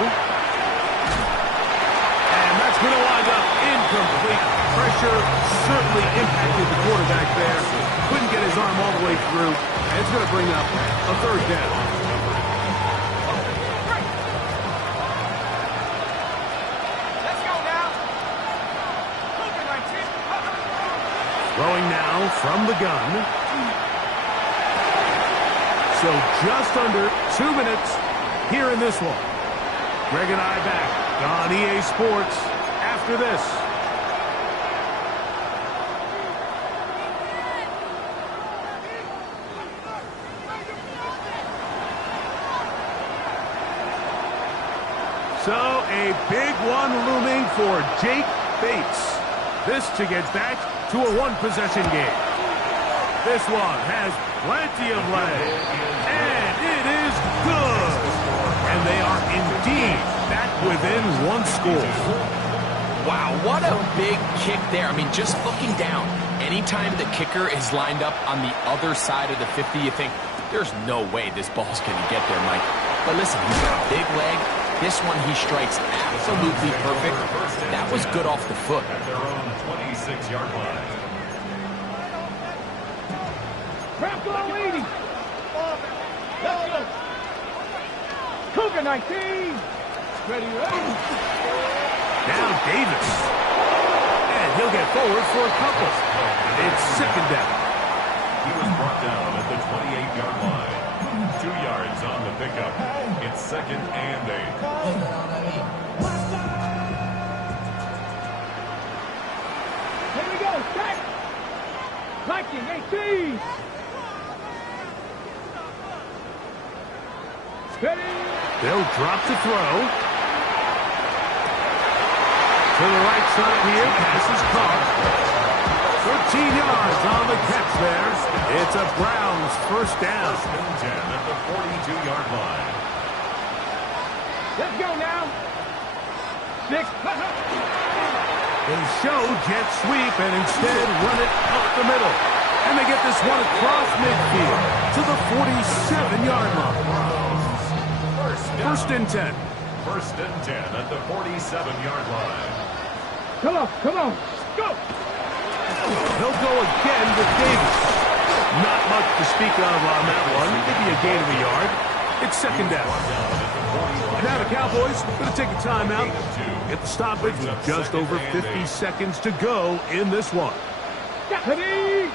And that's going to wind up incomplete. Pressure certainly impacted the quarterback there. Couldn't get his arm all the way through. And it's going to bring up a 3rd down. Let's go now. Throwing now from the gun. So just under 2 minutes here in this one. Greg and I back on EA Sports after this. So a big one looming for Jake Bates. This to get back to a 1-possession game. This one has plenty of leg. And it is good. And they are indeed back within 1 score. Wow, what a big kick there. I mean, just looking down, anytime the kicker is lined up on the other side of the 50, you think, there's no way this ball's going to get there, Mike. But listen, he's got a big leg. This one he strikes absolutely perfect. That was good off the foot. At their own 26-yard line. Bronco 80. Let's go. Cougar 19. Ready. Now Davis. And he'll get forward for a couple. It's 2nd down. He was brought down at the 28-yard line. 2 yards on the pickup. It's 2nd and 8. Here we go. Check. Viking 18. Ready. They'll drop to throw. To the right side here. Pass is caught. 13 yards on the catch there. It's a Browns 1st down. 1st and 10 at the 42-yard line. Let's go now. 6. They show jet sweep and instead run it up the middle. And they get this one across midfield to the 47-yard line. First and 10. First and 10 at the 47-yard line. Come on, go! He'll go again with Davis. Not much to speak of on that one. Maybe a gain of a yard. It's second down. Now the Cowboys going to take a timeout. Get the stoppage with just over 50 seconds to go in this one. Ready?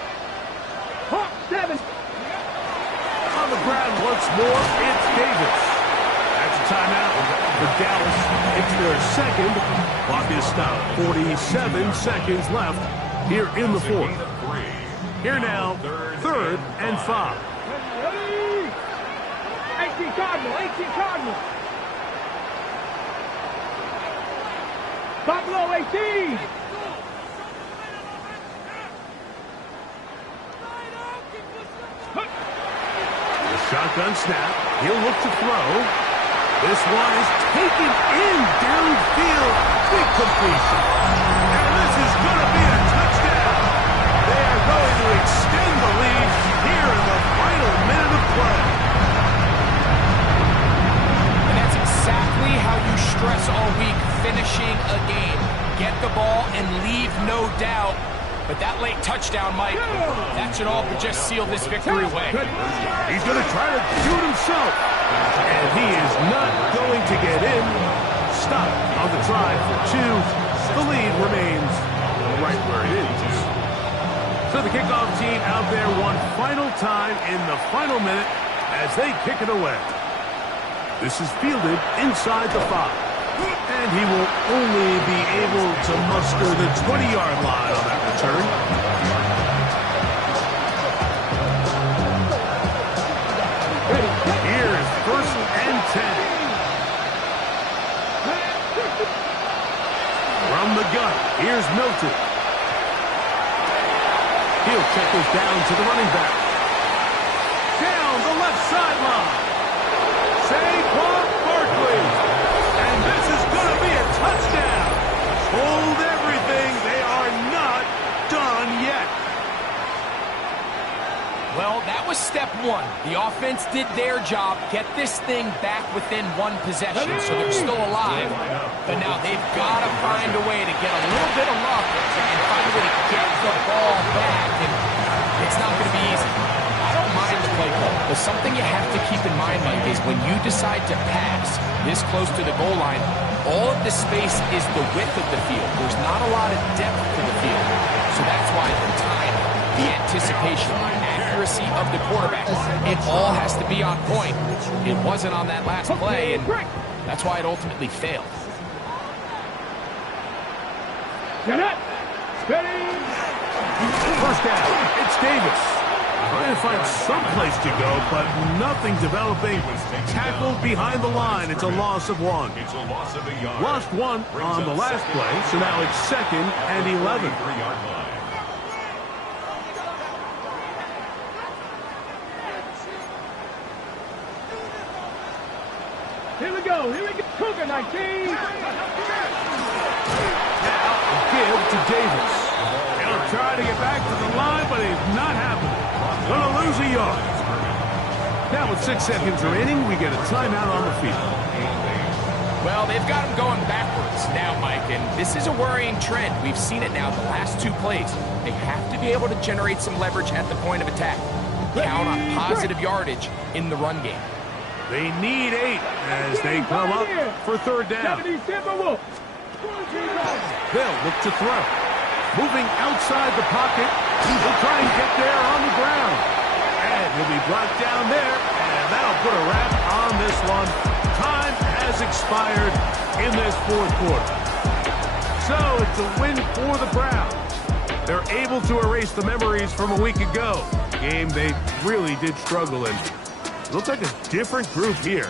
Hawk 7. On the ground once more, it's Davis. That's a timeout for Dallas. It's their second. Clock is stopped. 47 seconds left here in the fourth. Here now, third and 5. Ready? 18 Cardinal. Buffalo 18. The shotgun snap. He'll look to throw. This one is taken in downfield. Big completion. And this is going to be a touchdown. They are going to extend the lead here in the final minute of play. And that's exactly how you stress all week, finishing a game. Get the ball and leave no doubt. But that late touchdown, Mike, that should all but just seal this victory away. He's going to try to do it himself. And he is not going to get in. Stop on the try for 2. The lead remains right where it is. So the kickoff team out there one final time in the final minute as they kick it away. This is fielded inside the 5. And he will only be able to muster the 20-yard line on that return. Here's first and 10. From the gun, here's Milton. He'll check this down to the running back. Down the left sideline. Saquon Barkley. And this is going to be a touchdown. Hold everything. They are not done yet. Well, that was step 1. The offense did their job, get this thing back within one possession, so they're still alive. But now they've got to find a way to get a little bit of luck and find a way to get the ball back. And it's not going to be easy. I don't mind the play call, but something you have to keep in mind, Mike, is when you decide to pass this close to the goal line, all of the space is the width of the field. There's not a lot of depth to the field. So that's why the time, the anticipation, accuracy of the quarterback, it all has to be on point. It wasn't on that last play, and that's why it ultimately failed. Get up. Steady. First down, it's Davis. Trying to find some place to go, but nothing developing. Tackled behind the line. It's a loss of 1. It's a loss of a yard. Lost 1 on the last play, so now it's second and 11. 3-yard line. Here we go. Cougar 19. Now, give to Davis. He'll try to get back to the line, but it's not happening. Gonna lose a yard. Now with 6 seconds remaining, we get a timeout on the field. Well, they've got him going backwards now, Mike, and this is a worrying trend. We've seen it now the last 2 plays. They have to be able to generate some leverage at the point of attack. Count on positive yardage in the run game. They need 8 as they come up for third down. 70 Timberwolves. They'll look to throw. Moving outside the pocket. He'll try and get there on the ground. And he'll be brought down there, and that'll put a wrap on this one. Time has expired in this fourth quarter. So it's a win for the Browns. They're able to erase the memories from a week ago. Game they really did struggle in. Looks like a different group here.